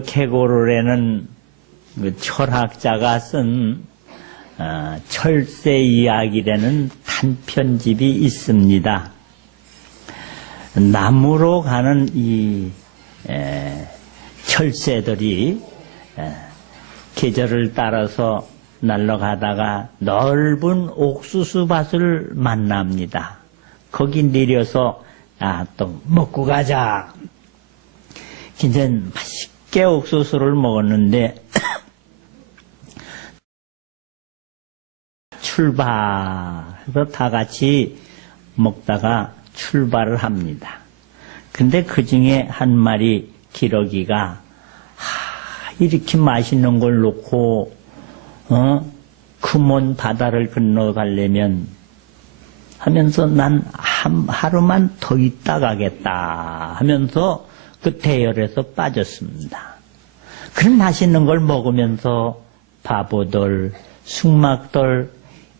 개고를에는 그 철학자가 쓴 철새 이야기라는 단편집이 있습니다. 남으로 가는 이 철새들이 계절을 따라서 날아가다가 넓은 옥수수밭을 만납니다. 거기 내려서 또 먹고 가자. 이제 맛있게 옥수수를 먹었는데 출발해서 다 같이 먹다가 출발을 합니다. 근데 그 중에 한 마리 기러기가 이렇게 맛있는 걸 놓고 그 먼 바다를 건너가려면 하면서 난 하루만 더 있다 가겠다 하면서 그 대열에서 빠졌습니다. 그런 맛있는 걸 먹으면서 바보들, 숙막들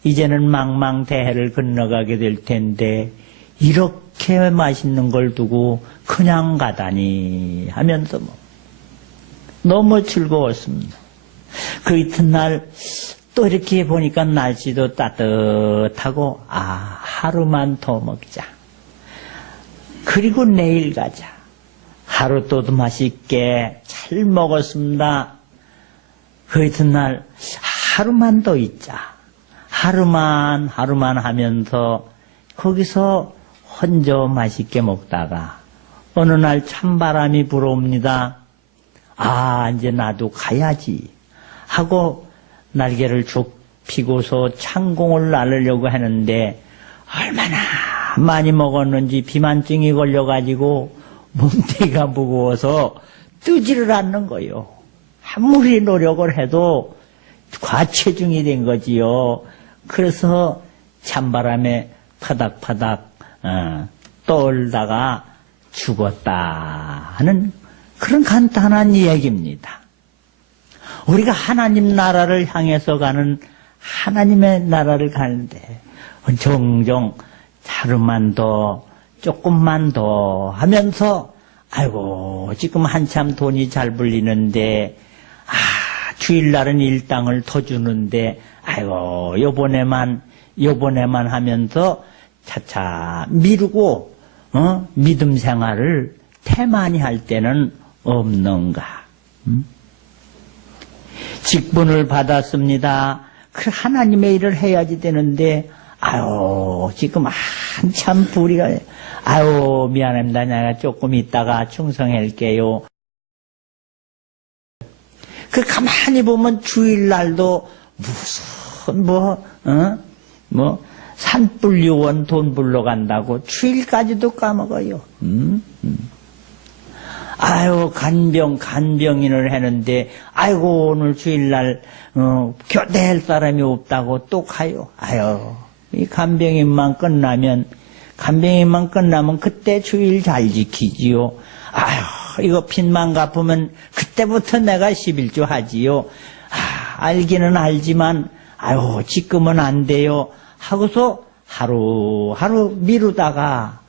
이제는 망망대해를 건너가게 될 텐데 이렇게 맛있는 걸 두고 그냥 가다니 하면서 너무 즐거웠습니다. 그 이튿날 또 이렇게 보니까 날씨도 따뜻하고 하루만 더 먹자. 그리고 내일 가자. 하루 또 맛있게 잘 먹었습니다. 그 이튿날 하루만 더 있자. 하루만 하면서 거기서 혼자 맛있게 먹다가 어느 날 찬바람이 불어옵니다. 이제 나도 가야지 하고 날개를 쭉 펴고서 창공을 날으려고 하는데 얼마나 많이 먹었는지 비만증이 걸려가지고 몸뚱이가 무거워서 뜨지를 않는 거요. 아무리 노력을 해도 과체중이 된 거지요. 그래서 찬바람에 파닥파닥 떨다가 죽었다 하는 그런 간단한 이야기입니다. 우리가 하나님 나라를 향해서 가는 하나님의 나라를 가는데 종종 하루만 더 조금만 더 하면서 아이고 지금 한참 돈이 잘 불리는데 주일날은 일당을 더 주는데 아이고 요번에만 하면서 차차 미루고 믿음 생활을 태만히 할 때는 없는가? 직분을 받았습니다. 그 하나님의 일을 해야지 되는데 지금 한참 불이가 미안합니다. 내가 조금 있다가 충성할게요. 그 가만히 보면 주일날도 무슨 산불 요원 돈 불러 간다고 주일까지도 까먹어요. 간병인을 했는데 오늘 주일날 교대할 사람이 없다고 또 가요. 이 간병인만 끝나면 그때 주일 잘 지키지요. 이거 빚만 갚으면 그때부터 내가 11조 하지요. 알기는 알지만 지금은 안 돼요 하고서 하루하루 미루다가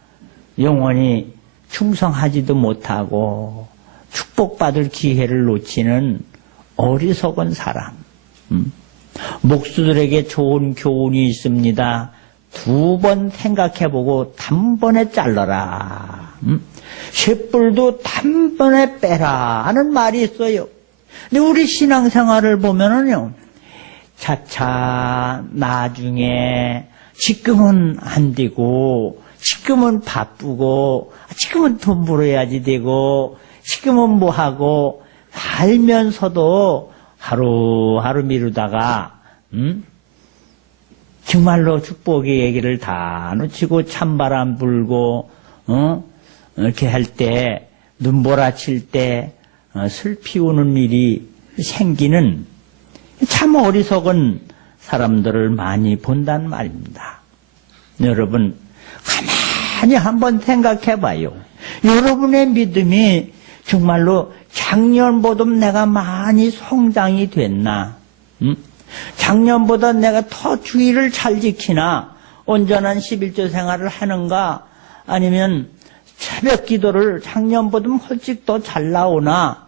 영원히 충성하지도 못하고 축복받을 기회를 놓치는 어리석은 사람. 목수들에게 좋은 교훈이 있습니다. 2번 생각해보고 단번에 잘라라. 쇳불도 단번에 빼라 하는 말이 있어요. 근데 우리 신앙생활을 보면은요, 차차 나중에 지금은 안 되고 지금은 바쁘고 지금은 돈 벌어야지 되고 지금은 뭐하고 알면서도 하루하루 미루다가 정말로 축복의 얘기를 다 놓치고 찬바람 불고 이렇게 할 때 눈보라칠 때 슬피 우는 일이 생기는 참 어리석은 사람들을 많이 본단 말입니다. 여러분 가만히 한번 생각해 봐요. 여러분의 믿음이 정말로 작년보다 내가 많이 성장이 됐나? 작년보다 내가 더 주의를 잘 지키나? 온전한 11조 생활을 하는가? 아니면 새벽 기도를 작년보다 훨씬 더 잘 나오나?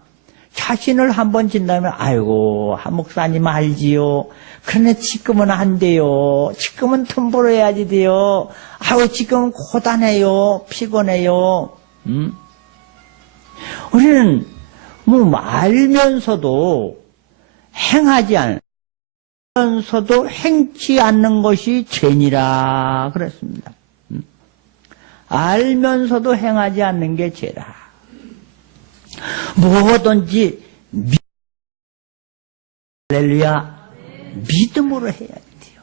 자신을 한번 진다면, 아이고, 한 목사님 알지요. 그러네, 지금은 안 돼요. 지금은 tum보로 해야지 돼요. 아이고, 지금은 고단해요. 피곤해요. 우리는 뭐 알면서도 행하지 않으면서도 행치 않는 것이 죄니라 그랬습니다. 알면서도 행하지 않는 게 죄라. 뭐든지 할렐루야, 믿음으로 해야 돼요.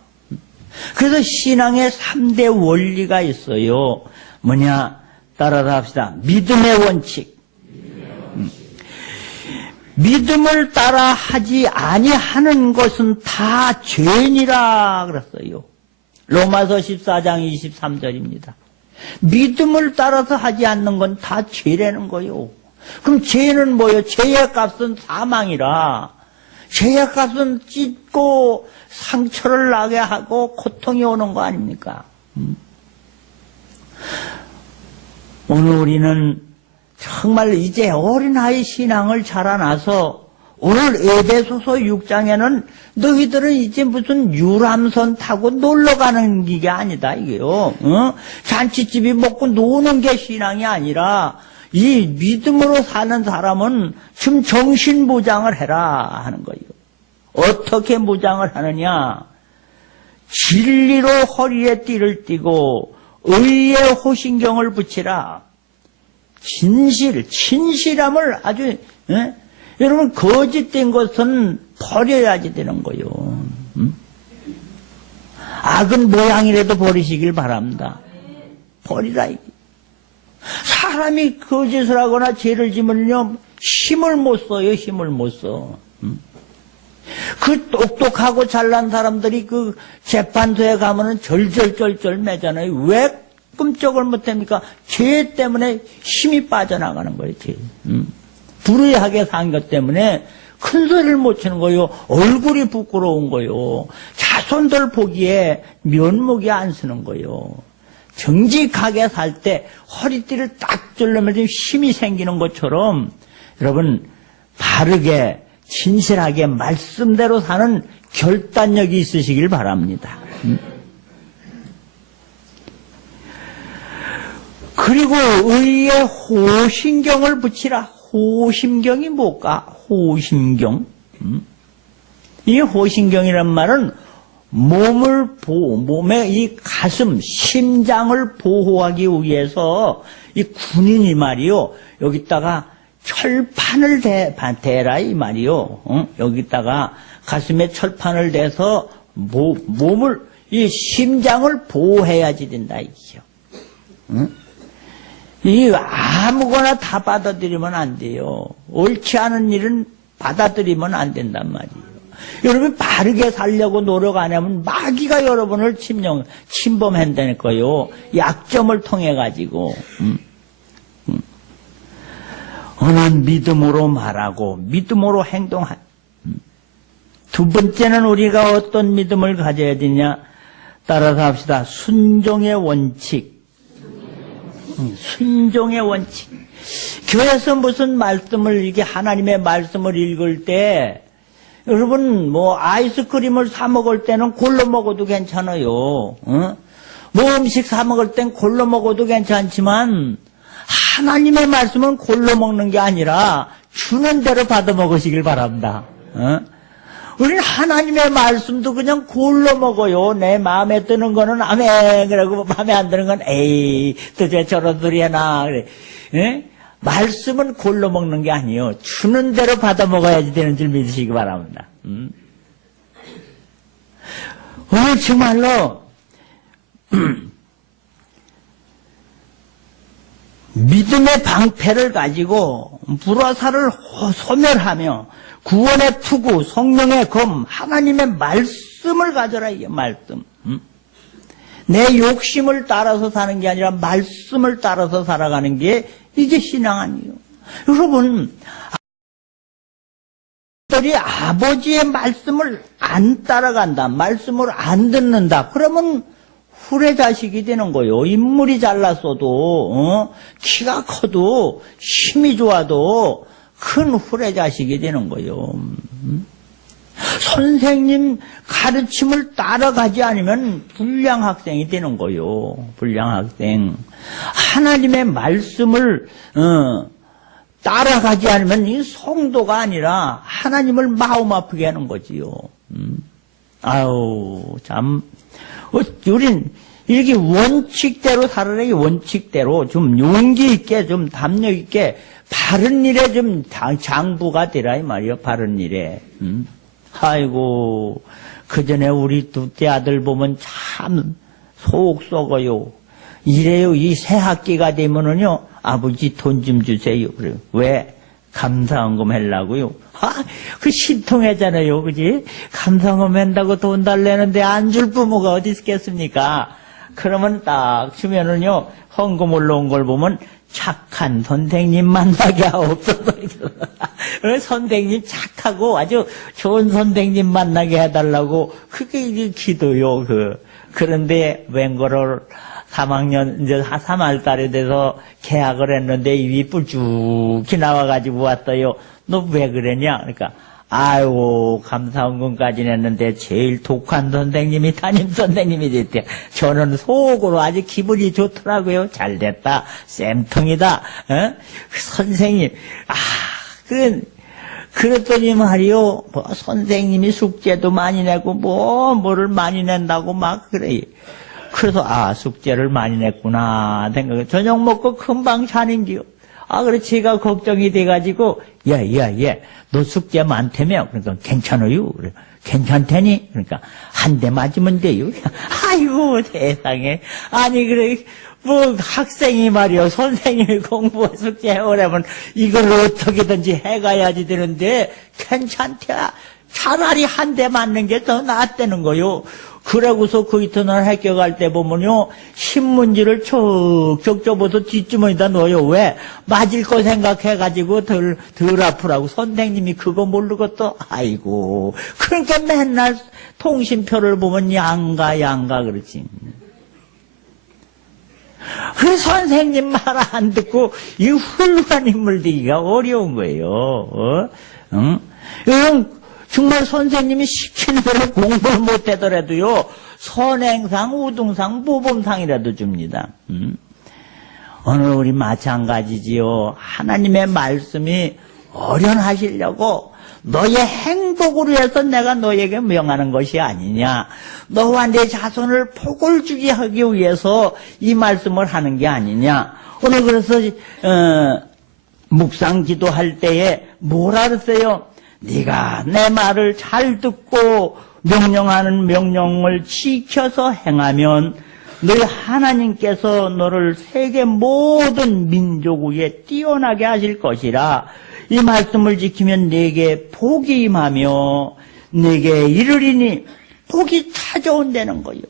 그래서 신앙의 3대 원리가 있어요. 뭐냐? 따라서 합시다. 믿음의 원칙. 믿음을 따라 하지 아니하는 것은 다 죄니라 그랬어요. 로마서 14장 23절입니다. 믿음을 따라서 하지 않는 건 다 죄라는 거요. 그럼 죄는 뭐예요? 죄의 값은 사망이라. 죄의 값은 찢고 상처를 나게 하고 고통이 오는 거 아닙니까? 오늘 우리는 정말 이제 어린아이 신앙을 자라나서 오늘 에베소서 6장에는 너희들은 이제 무슨 유람선 타고 놀러 가는 게 아니다 이게요. 잔치집이 먹고 노는 게 신앙이 아니라 이 믿음으로 사는 사람은 좀 정신 무장을 해라 하는 거예요. 어떻게 무장을 하느냐? 진리로 허리에 띠를 띠고 의의 호신경을 붙이라. 진실함을 아주, 여러분, 거짓된 것은 버려야지 되는 거요. 악은 모양이라도 버리시길 바랍니다. 버리라. 사람이 거짓을 하거나 죄를 지면요, 힘을 못 써요, 힘을 못 써. 그 똑똑하고 잘난 사람들이 그 재판소에 가면은 절절절절 매잖아요. 왜 끔찍을 못합니까? 죄 때문에 힘이 빠져나가는 거예요, 죄. 불의하게 산 것 때문에 큰 소리를 못 치는 거예요. 얼굴이 부끄러운 거예요. 자손들 보기에 면목이 안 쓰는 거예요. 정직하게 살 때 허리띠를 딱 졸르면 좀 힘이 생기는 것처럼 여러분 바르게 진실하게 말씀대로 사는 결단력이 있으시길 바랍니다. 그리고 의의 호신경을 붙이라. 호심경이 뭘까? 호심경. 이 호신경이란 말은 몸의 이 가슴, 심장을 보호하기 위해서 이 군인이 말이요. 여기다가 철판을 대라 이 말이요. 여기다가 가슴에 철판을 대서 몸을, 이 심장을 보호해야지 된다 이게요. 이 아무거나 다 받아들이면 안 돼요. 옳지 않은 일은 받아들이면 안 된단 말이에요. 여러분이 바르게 살려고 노력 안 하면 마귀가 여러분을 침범한다는 거예요. 약점을 통해 가지고. 너는 믿음으로 말하고 믿음으로 행동하. 두 번째는 우리가 어떤 믿음을 가져야 되냐? 따라서 합시다. 순종의 원칙. 순종의 원칙. 교회에서 무슨 말씀을, 이게 하나님의 말씀을 읽을 때, 여러분, 뭐, 아이스크림을 사 먹을 때는 골로 먹어도 괜찮아요. 뭐, 음식 사 먹을 땐 골로 먹어도 괜찮지만, 하나님의 말씀은 골로 먹는 게 아니라, 주는 대로 받아 먹으시길 바랍니다. 우리는 하나님의 말씀도 그냥 골로 먹어요. 내 마음에 드는 거는 아멘. 그러고 마음에 안 드는 건 에이, 도대체 저런 소리 하나. 그래. 예? 말씀은 골로 먹는 게 아니에요. 주는 대로 받아 먹어야지 되는 줄 믿으시기 바랍니다. 오늘 정말로 믿음의 방패를 가지고 불화살을 소멸하며 구원의 투구, 성령의 검, 하나님의 말씀을 가져라, 이게 말씀. 내 욕심을 따라서 사는 게 아니라 말씀을 따라서 살아가는 게 이게 신앙 아니에요. 여러분, 아들이 아버지의 말씀을 안 따라간다, 말씀을 안 듣는다, 그러면 후레 자식이 되는 거예요. 인물이 잘났어도, 키가 커도, 힘이 좋아도, 큰 후레자식이 되는 거예요. 선생님 가르침을 따라가지 않으면 불량 학생이 되는 거예요. 불량 학생. 하나님의 말씀을 따라가지 않으면 이 성도가 아니라 하나님을 마음 아프게 하는 거지요. 아유, 참. 우린 이렇게 원칙대로 살아라. 원칙대로 좀 용기 있게, 좀 담력 있게 바른 일에 좀 장부가 되라 이 말이요. 바른 일에. 아이고, 그 전에 우리 둘째 아들 보면 참 속 썩어요. 이래요. 이 새 학기가 되면은요, 아버지 돈 좀 주세요. 그래요. 왜? 감사헌금 하려고요. 그 신통하잖아요. 그지? 감사헌금 한다고 돈 달래는데 안 줄 부모가 어디 있겠습니까? 그러면 딱 주면은요, 헌금 올라온 걸 보면 착한 선생님 만나게 하옵소서. 선생님 착하고 아주 좋은 선생님 만나게 해달라고 그게 이제 기도요. 그런데 웬거를 3학년 이제 3월 달에 돼서 계약을 했는데 입이 뿔쭉히 나와가지고 왔어요. 너 왜 그러냐? 그러니까 아이고 감사헌금까지 냈는데 제일 독한 선생님이 담임 선생님이 됐대. 저는 속으로 아주 기분이 좋더라고요. 잘됐다. 쌤통이다. 선생님. 그랬더니 말이요. 뭐 선생님이 숙제도 많이 내고 뭐를 많이 낸다고 막 그래. 그래서 숙제를 많이 냈구나 생각해. 저녁 먹고 금방 자는지요. 그래 제가 걱정이 돼가지고 너 숙제 많다며? 그러니까 괜찮아요. 그래. 괜찮다니? 그러니까 한 대 맞으면 돼요. 아이고 세상에. 아니 그래 뭐 학생이 말이요. 선생님이 공부 숙제 해오려면 이걸 어떻게든지 해가야지 되는데 괜찮다. 차라리 한 대 맞는 게 더 낫다는 거요. 그러고서 그 이튿날 학교 갈 때 보면요. 신문지를 척척 접어서 뒷주머니에다 넣어요. 왜? 맞을 거 생각해가지고 덜 아프라고. 선생님이 그거 모르겠어. 아이고. 그러니까 맨날 통신표를 보면 양가 그렇지. 그 선생님 말 안 듣고 이 훌륭한 인물 되기가 어려운 거예요. 응? 정말 선생님이 시키는 대로 공부를 못하더라도요, 선행상, 우등상, 모범상이라도 줍니다. 오늘 우리 마찬가지지요. 하나님의 말씀이 어련하시려고 너의 행복을 위해서 내가 너에게 명하는 것이 아니냐. 너와 내 자손을 복을 주게 하기 위해서 이 말씀을 하는 게 아니냐. 오늘 그래서 묵상 기도할 때에 뭐라 그랬어요? 네가 내 말을 잘 듣고 명령하는 명령을 지켜서 행하면 너희 하나님께서 너를 세계 모든 민족 위에 뛰어나게 하실 것이라. 이 말씀을 지키면 내게 복이 임하며 내게 이르리니 복이 찾아온다는 거예요.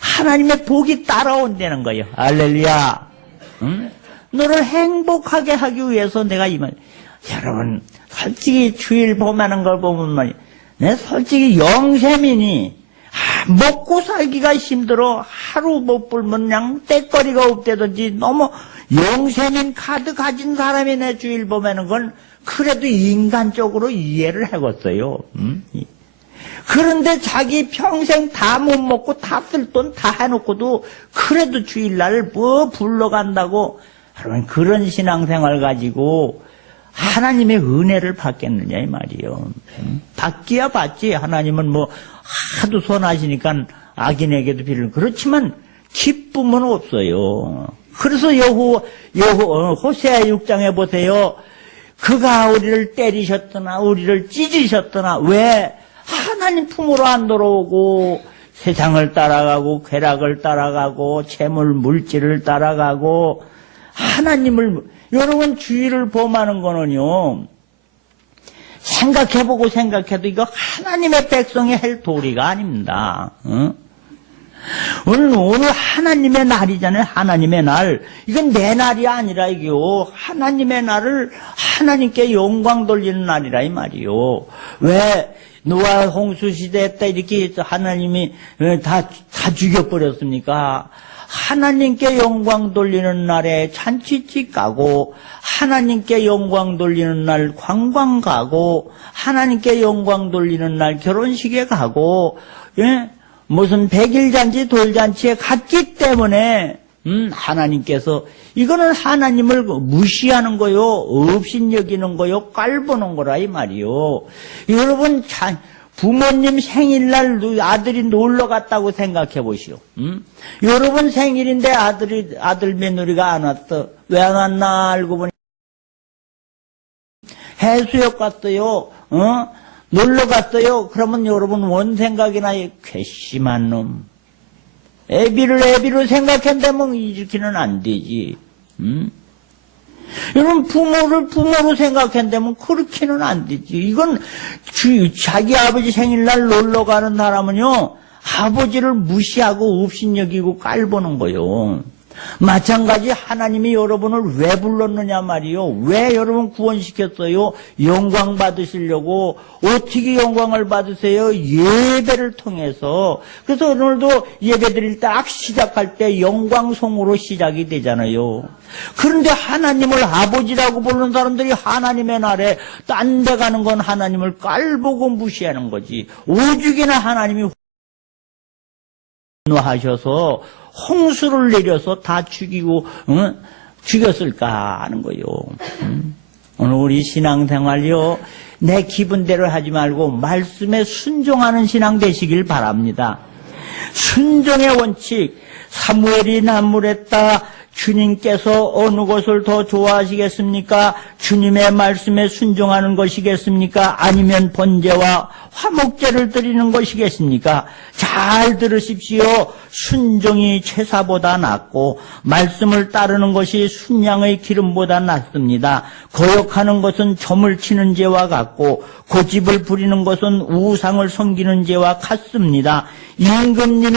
하나님의 복이 따라온다는 거예요. 할렐루야. 너를 행복하게 하기 위해서 내가 여러분 솔직히 주일 봄하는 걸 보면 내 솔직히 영세민이 먹고 살기가 힘들어. 하루 못 불면 그냥 떼거리가 없다든지 너무 영세민 카드 가진 사람이 내 주일 봄하는 건 그래도 인간적으로 이해를 해봤어요. 그런데 자기 평생 다 못 먹고 다 쓸 돈 다 해놓고도 그래도 주일날 뭐 불러간다고. 여러분 그런 신앙생활 가지고 하나님의 은혜를 받겠느냐 이 말이요. 받기야 받지. 하나님은 뭐 하도 선하시니까 악인에게도 비를. 그렇지만 기쁨은 없어요. 그래서 호세아 6장에 보세요. 그가 우리를 때리셨더나 우리를 찢으셨더나 왜? 하나님 품으로 안 돌아오고 세상을 따라가고 쾌락을 따라가고 재물 물질을 따라가고 하나님을. 여러분 주의를 범하는 거는요, 생각해보고 생각해도 이거 하나님의 백성이 할 도리가 아닙니다. 오늘 하나님의 날이잖아요. 하나님의 날. 이건 내 날이 아니라 이게요. 하나님의 날을 하나님께 영광 돌리는 날이라 이 말이요. 왜? 노아 홍수 시대 때 이렇게 하나님이 다 죽여버렸습니까? 하나님께 영광 돌리는 날에 잔치집 가고, 하나님께 영광 돌리는 날 관광 가고, 하나님께 영광 돌리는 날 결혼식에 가고, 예? 무슨 백일잔치 돌잔치에 갔기 때문에 하나님께서 이거는 하나님을 무시하는 거요, 업신여기는 거요, 깔보는 거라 이 말이요. 여러분 부모님 생일날 아들이 놀러 갔다고 생각해 보시오. 여러분 생일인데 아들 며느리가 안 왔어. 왜 안 왔나 알고 보니 해수욕 갔어요. 놀러 갔어요. 그러면 여러분 뭔 생각이나 괘씸한 놈. 애비를 생각한다면 이렇게는 안 되지. 여러분 부모를 부모로 생각한다면 그렇게는 안 되지. 이건 자기 아버지 생일날 놀러 가는 사람은요, 아버지를 무시하고 업신여기고 깔보는 거요. 마찬가지 하나님이 여러분을 왜 불렀느냐 말이요. 왜 여러분 구원시켰어요? 영광 받으시려고. 어떻게 영광을 받으세요? 예배를 통해서. 그래서 오늘도 예배 드릴 때 딱 시작할 때 영광송으로 시작이 되잖아요. 그런데 하나님을 아버지라고 부르는 사람들이 하나님의 날에 딴 데 가는 건 하나님을 깔보고 무시하는 거지. 오죽이나 하나님이 하셔서 홍수를 내려서 다 죽였을까 하는 거요. 오늘 우리 신앙생활요, 내 기분대로 하지 말고 말씀에 순종하는 신앙 되시길 바랍니다. 순종의 원칙, 사무엘이 난무했다. 주님께서 어느 것을 더 좋아하시겠습니까? 주님의 말씀에 순종하는 것이겠습니까? 아니면 번제와 화목제를 드리는 것이겠습니까? 잘 들으십시오. 순종이 제사보다 낫고 말씀을 따르는 것이 순양의 기름보다 낫습니다. 거역하는 것은 점을 치는 죄와 같고 고집을 부리는 것은 우상을 섬기는 죄와 같습니다. 임금님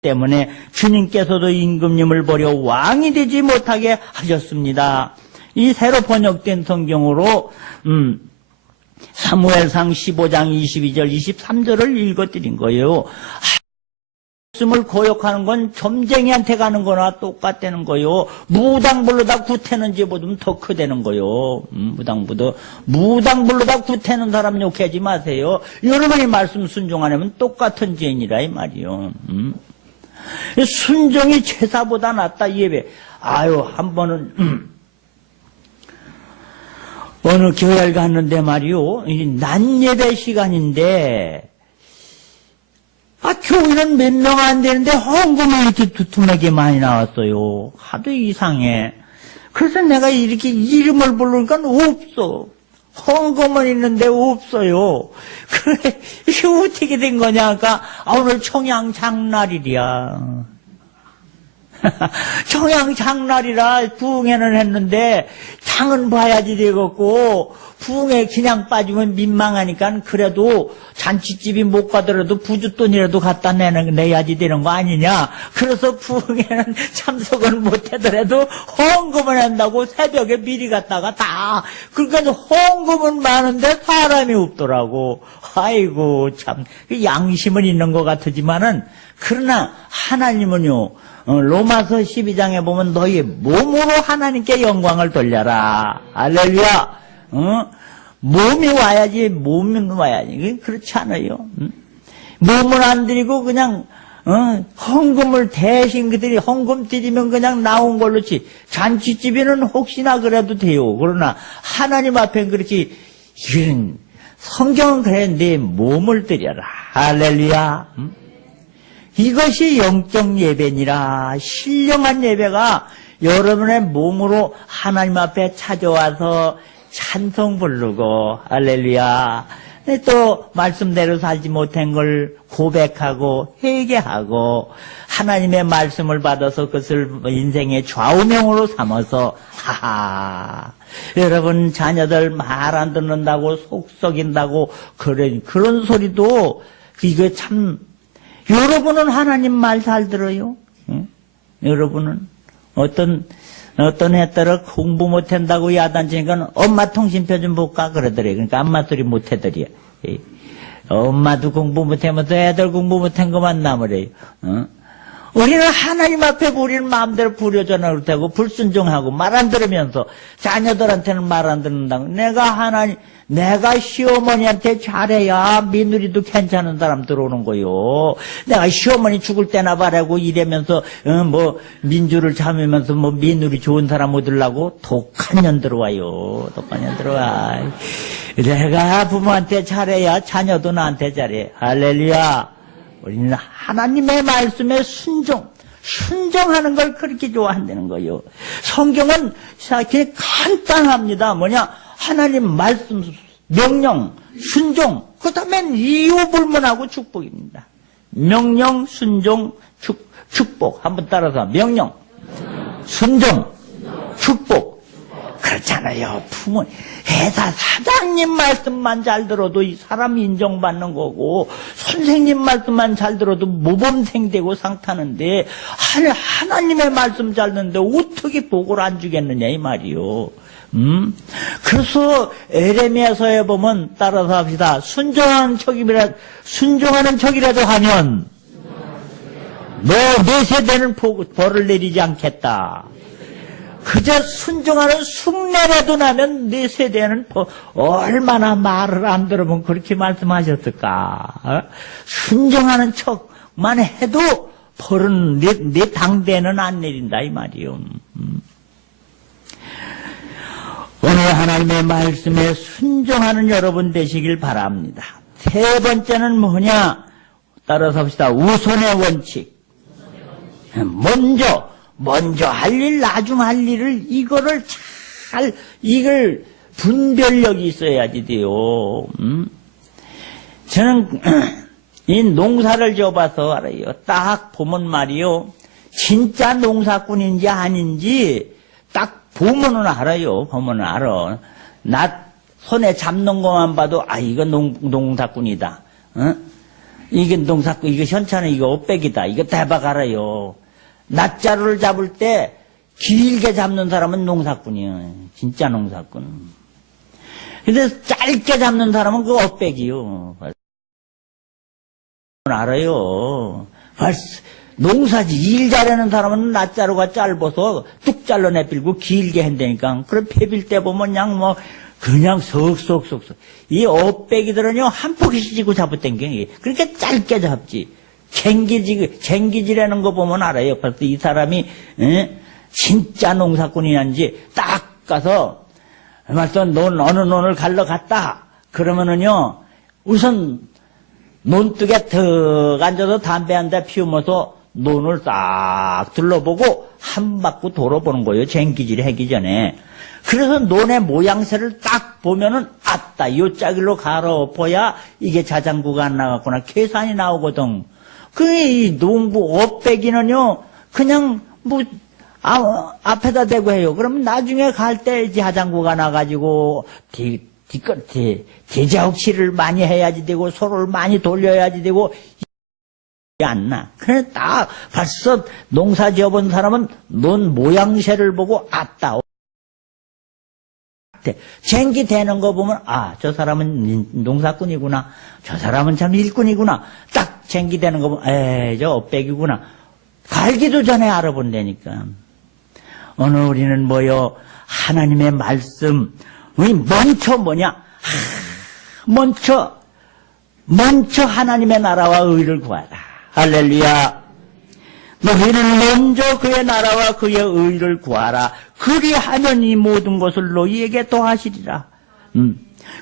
때문에 주님께서도 임금님을 버려 왕이 되지 못하게 하셨습니다. 이 새로 번역된 성경으로 사무엘상 15장 22절 23절을 읽어드린 거예요. 말씀을 거역하는 건 점쟁이한테 가는 거나 똑같다는 거요. 무당불로다 구태는 죄보다 더 크다는 거요. 무당불로다 구태는 사람 욕하지 마세요. 여러분이 말씀 순종 안 하면 똑같은 죄인이라 이 말이요. 순종이 제사보다 낫다 예배. 한 번은 어느 교회를 갔는데 말이요, 낮 예배 시간인데 교회는 몇 명 안 되는데 헌금이 이렇게 두툼하게 많이 나왔어요. 하도 이상해. 그래서 내가 이렇게 이름을 부르니까 없어. 헌금은 있는데 없어요. 그래, 이게 어떻게 된 거냐? 그러니까, 오늘 청양 장날이랴. 청양 장날이라 부흥회는 했는데, 장은 봐야지 되겠고, 부흥회 그냥 빠지면 민망하니까, 그래도 잔치집이 못 가더라도 부주돈이라도 갖다 내야지 되는 거 아니냐? 그래서 부흥회는 참석은 못 하더라도 헌금을 한다고 새벽에 미리 갔다가 다, 그러니까 헌금은 많은데 사람이 없더라고. 아이고, 참, 양심은 있는 것 같지만은, 그러나 하나님은요, 로마서 12장에 보면 너희 몸으로 하나님께 영광을 돌려라. 할렐루야. 몸이 와야지, 몸은 와야지. 그렇지 않아요. 몸을 안 드리고 그냥, 헌금을 대신 그들이 헌금 드리면 그냥 나온 걸로지. 잔치집에는 혹시나 그래도 돼요. 그러나 하나님 앞엔 그렇게, 이런, 성경은 그래, 내 몸을 드려라. 할렐루야. 이것이 영적 예배니라. 신령한 예배가 여러분의 몸으로 하나님 앞에 찾아와서 찬송 부르고, 할렐루야. 또 말씀대로 살지 못한 걸 고백하고 회개하고 하나님의 말씀을 받아서 그것을 인생의 좌우명으로 삼아서 여러분 자녀들 말 안 듣는다고 속 썩인다고 그런 소리도 이거 참, 여러분은 하나님 말 잘 들어요? 응? 여러분은 어떤 해 따라 공부 못한다고 야단치니까 엄마 통신표 좀 볼까 그러더래. 그러니까 엄마 소리 못해더래. 엄마도 공부 못하면서 애들 공부 못한 것만 남으래요. 우리는 하나님 앞에 우리는 마음대로 부려져나올 테고 불순종하고 말 안 들으면서 자녀들한테는 말 안 듣는다고. 내가 시어머니한테 잘해야 며느리도 괜찮은 사람 들어오는 거요. 내가 시어머니 죽을 때나 바라고 이러면서 민주를 참으면서 며느리 좋은 사람 얻으려고 독한 년 들어와요. 독한 년 들어와. 내가 부모한테 잘해야 자녀도 나한테 잘해. 할렐루야. 우리는 하나님의 말씀에 순종하는 걸 그렇게 좋아한다는 거예요. 성경은 그냥 간단합니다. 하나님 말씀, 명령, 순종, 그 다음엔 이유 불문하고 축복입니다. 명령, 순종, 축복. 한번 따라서 명령, 순종, 축복. 그렇잖아요. 회사 사장님 말씀만 잘 들어도 이 사람이 인정받는 거고, 선생님 말씀만 잘 들어도 모범생 되고 상 타는데, 하나님의 말씀 잘 듣는데 어떻게 복을 안 주겠느냐 이 말이요. 그래서 에레미야서에 보면 따라서 합시다. 순종하는 척이라도 하면 내 세대는 벌을 내리지 않겠다. 그저 순종하는 숭례라도 나면 내 세대는 얼마나 말을 안 들으면 그렇게 말씀하셨을까. 순종하는 척만 해도 벌은 내 당대는 안 내린다 이 말이요. 오늘 하나님의 말씀에 순종하는 여러분 되시길 바랍니다. 세 번째는 뭐냐? 따라서 합시다. 우선의 원칙. 먼저 할 일, 나중 할 일을, 이걸 분별력이 있어야지 돼요. 저는 이 농사를 지어봐서 알아요. 딱 보면 말이요. 진짜 농사꾼인지 아닌지 딱 보면은 알아요. 보면은 알아. 나 손에 잡는 것만 봐도 이거 농사꾼이다. 이게 농사꾼, 이거 현찬은 이거 옷백이다. 이거 대박 알아요. 낫자루를 잡을 때 길게 잡는 사람은 농사꾼이에요. 진짜 농사꾼. 근데 짧게 잡는 사람은 그 옷백이요. 알아요. 농사지 일 잘하는 사람은 낫자루가 짧아서 뚝 잘라내밀고 길게 한다니까. 그래 패빌 때 보면 그냥 석석석석. 이 옷배기들은요 한 포기씩 지고 잡았던 게 그렇게 짧게 잡지. 쟁기질하는 거 보면 알아요. 벌써 이 사람이 진짜 농사꾼이란지 딱 가서 말씀 어느 논을 갈러 갔다. 그러면은요 우선 논둑에 턱 앉아서 담배 한 대 피우면서 논을 딱 둘러보고 한 바퀴 돌아보는 거예요. 쟁기질 하기 전에. 그래서 논의 모양새를 딱 보면은 아따 요 짜길로 갈아엎어야 이게 자장구가 안 나갔구나 계산이 나오거든. 이 농부 옷배기는요 그냥 앞에다 대고 해요. 그러면 나중에 갈 때 자장구가 나가지고 대자혹시를 많이 해야지 되고 소를 많이 돌려야지 되고 안 나. 그래 딱 벌써 농사 지어본 사람은 논 모양새를 보고 아따 쟁기 되는 거 보면 저 사람은 농사꾼이구나. 저 사람은 참 일꾼이구나. 딱 쟁기 되는 거 보면 저 옷백이구나. 갈기도 전에 알아본다니까. 오늘 우리는 뭐요? 하나님의 말씀 먼저 뭐냐? 먼저 하나님의 나라와 의를 구하라. 할렐루야. 너희는 먼저 그의 나라와 그의 의를 구하라. 그리하면 이 모든 것을 너희에게 더하시리라.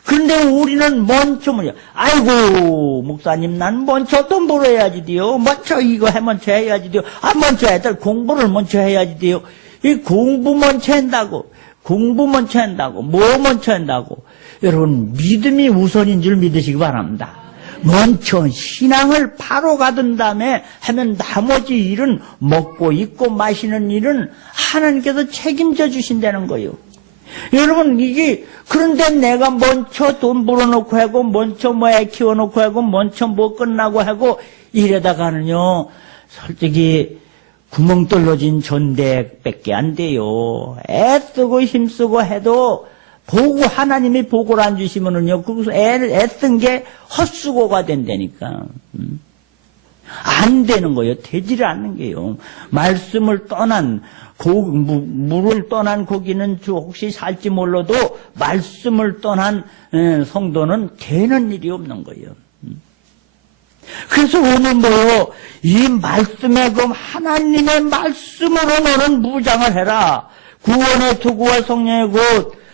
그런데 우리는 먼저 뭐냐? 아이고 목사님 난 먼저 돈 벌어야지 돼요. 먼저 이거 먼저 해야지 돼요. 먼저 애들 공부를 먼저 해야지 돼요. 이 공부 먼저 한다고. 뭐 먼저 한다고. 여러분 믿음이 우선인 줄 믿으시기 바랍니다. 먼저 신앙을 바로 가둔 다음에 하면 나머지 일은 먹고 입고 마시는 일은 하나님께서 책임져 주신다는 거예요. 여러분 그런데 내가 먼저 돈 벌어놓고 하고 먼저 애 키워놓고 하고 먼저 끝나고 하고 이러다가는요 솔직히 구멍 뚫어진 전대밖에 안 돼요. 애쓰고 힘쓰고 해도 하나님이 복을 안 주시면은요, 애쓴 게 헛수고가 된다니까. 안 되는 거예요. 되지를 않는 게요. 말씀을 떠난 물을 떠난 고기는 혹시 살지 몰라도 말씀을 떠난 성도는 되는 일이 없는 거예요. 그래서 오늘 뭐요? 이 말씀에 그 하나님의 말씀으로 너는 무장을 해라. 구원의 투구와 성령의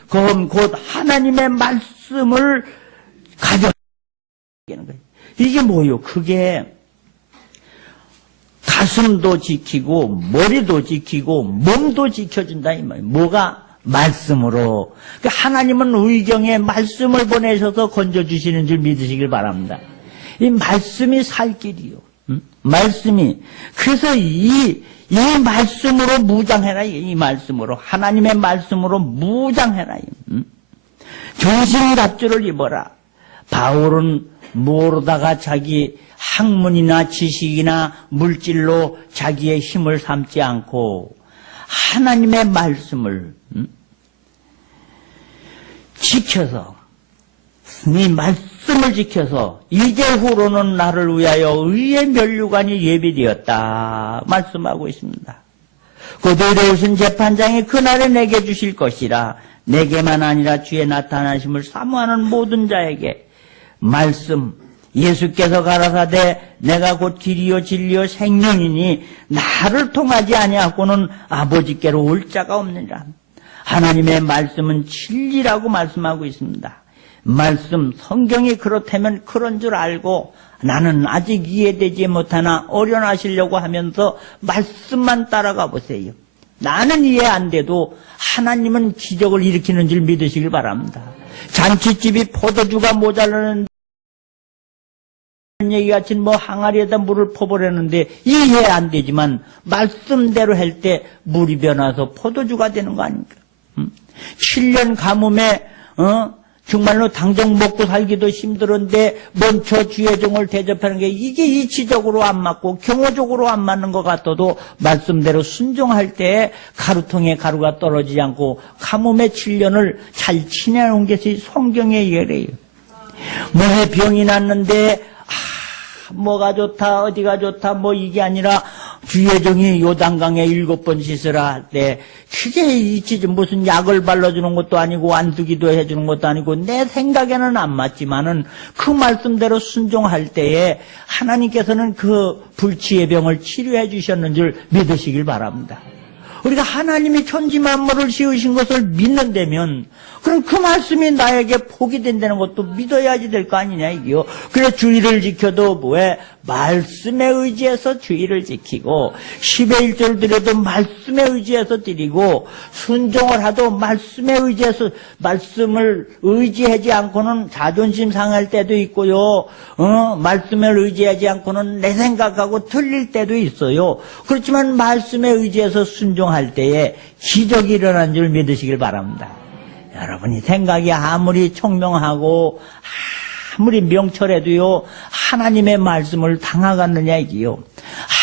곧 하나님의 말씀을 가져. 이게 뭐요? 그게 가슴도 지키고 머리도 지키고 몸도 지켜준다 이 말이에요. 뭐가? 말씀으로. 하나님은 의경에 말씀을 보내셔서 건져주시는 줄 믿으시길 바랍니다. 이 말씀이 살 길이요. 말씀이. 그래서 이 말씀으로 무장해라. 이 말씀으로. 하나님의 말씀으로 무장해라. 정신갑주를 입어라. 바울은 모르다가 자기 학문이나 지식이나 물질로 자기의 힘을 삼지 않고 하나님의 말씀을 지켜서 이 말씀을 지켜서 이제후로는 나를 위하여 의의 면류관이 예비되었다 말씀하고 있습니다. 곧 의로우신 재판장이 그날에 내게 주실 것이라. 내게만 아니라 주의 나타나심을 사모하는 모든 자에게 말씀. 예수께서 가라사대 내가 곧 길이요 진리요 생명이니 나를 통하지 아니하고는 아버지께로 올 자가 없느니라. 하나님의 말씀은 진리라고 말씀하고 있습니다. 말씀, 성경이 그렇다면 그런 줄 알고 나는 아직 이해되지 못하나 어련하시려고 하면서 말씀만 따라가 보세요. 나는 이해 안 돼도 하나님은 기적을 일으키는 줄 믿으시길 바랍니다. 잔치집이 포도주가 모자라는 얘기같이 항아리에다 물을 퍼버렸는데 이해 안 되지만 말씀대로 할 때 물이 변화서 포도주가 되는 거 아닙니까? 7년 가뭄에 정말로 당장 먹고 살기도 힘들었는데 먼저 주의 종을 대접하는 게 이게 이치적으로 안 맞고 경호적으로 안 맞는 것 같아도 말씀대로 순종할 때 가루통에 가루가 떨어지지 않고 가뭄의 7년을 잘 지내는 것이 성경의 예래요. 뭐에 병이 났는데 뭐가 좋다 어디가 좋다 뭐 이게 아니라 주의 종이 요단강에 7번 씻으라 할 때 그게 이치지 무슨 약을 발라주는 것도 아니고 안수기도 해주는 것도 아니고 내 생각에는 안 맞지만은 그 말씀대로 순종할 때에 하나님께서는 그 불치의 병을 치료해 주셨는 줄 믿으시길 바랍니다. 우리가 하나님이 천지 만물을 지으신 것을 믿는다면 그럼 그 말씀이 나에게 복이 된다는 것도 믿어야지 될 거 아니냐 이게요. 그래 주의를 지켜도 뭐해? 말씀에 의지해서 주의를 지키고 10의 1절 드려도 말씀에 의지해서 드리고 순종을 하도 말씀에 의지해서 말씀을 의지하지 않고는 자존심 상할 때도 있고요. 말씀을 의지하지 않고는 내 생각하고 틀릴 때도 있어요. 그렇지만 말씀에 의지해서 순종할 때에 기적이 일어난 줄 믿으시길 바랍니다. 여러분이 생각이 아무리 총명하고 아무리 명철해도요 하나님의 말씀을 당하겠느냐 이기요.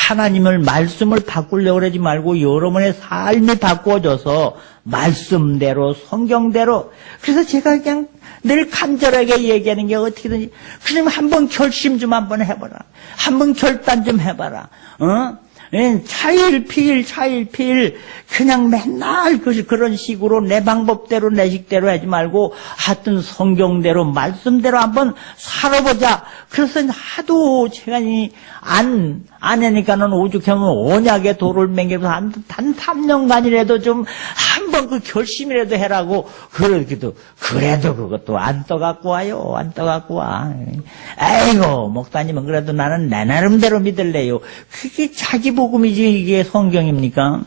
하나님을 말씀을 바꾸려고 그러지 말고 여러분의 삶이 바꾸어져서 말씀대로 성경대로. 그래서 제가 그냥 늘 간절하게 얘기하는 게 어떻게든지 그냥 한번 결심 좀 한번 해봐라. 한번 결단 좀 해봐라. 차일피일 그냥 맨날 그런 식으로 내 방법대로 내 식대로 하지 말고 하여튼 성경대로 말씀대로 한번 살아보자. 그래서 하도 제가 안 하니까는 오죽하면 언약의 도를 맹기면서 단 3년간이라도 좀 한번 그 결심이라도 해라고 그래도 그것도 안 떠갖고 와요. 안 떠갖고 와. 아이고 목사님은 그래도 나는 내 나름대로 믿을래요. 그게 자기 복음이지 이게 성경입니까?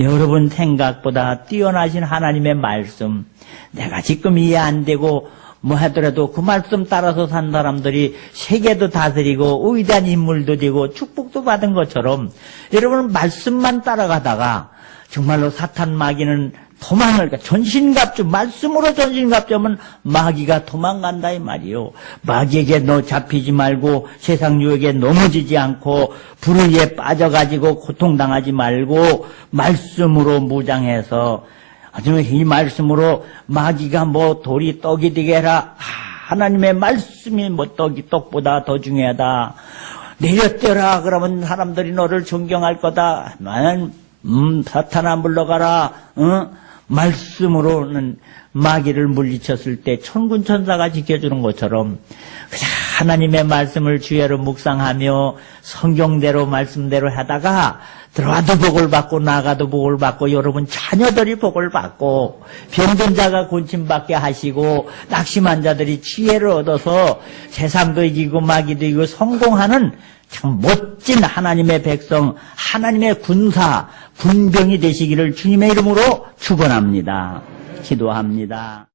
여러분 생각보다 뛰어나신 하나님의 말씀 내가 지금 이해 안 되고 뭐 하더라도 그 말씀 따라서 산 사람들이 세계도 다스리고 위대한 인물도 되고 축복도 받은 것처럼 여러분 말씀만 따라가다가 정말로 사탄 마귀는 도망을 전신갑주 말씀으로 전신갑주하면 마귀가 도망간다 이 말이요. 마귀에게 너 잡히지 말고 세상 유혹에 넘어지지 않고 불의에 빠져가지고 고통당하지 말고 말씀으로 무장해서 아주 이 말씀으로 마귀가 뭐 돌이 떡이 되게 해라. 하나님의 말씀이 뭐 떡보다 더 중요하다. 내렸더라 그러면 사람들이 너를 존경할 거다. 나는 사탄아 물러가라. 말씀으로는 마귀를 물리쳤을 때 천군 천사가 지켜주는 것처럼 그냥 하나님의 말씀을 주야로 묵상하며 성경대로 말씀대로 하다가 들어와도 복을 받고 나가도 복을 받고 여러분 자녀들이 복을 받고 병든 자가 곤침받게 하시고 낙심한 자들이 지혜를 얻어서 세상도 이기고 마귀도 이기고 성공하는 참 멋진 하나님의 백성, 하나님의 군사, 군병이 되시기를 주님의 이름으로 축원합니다. 기도합니다.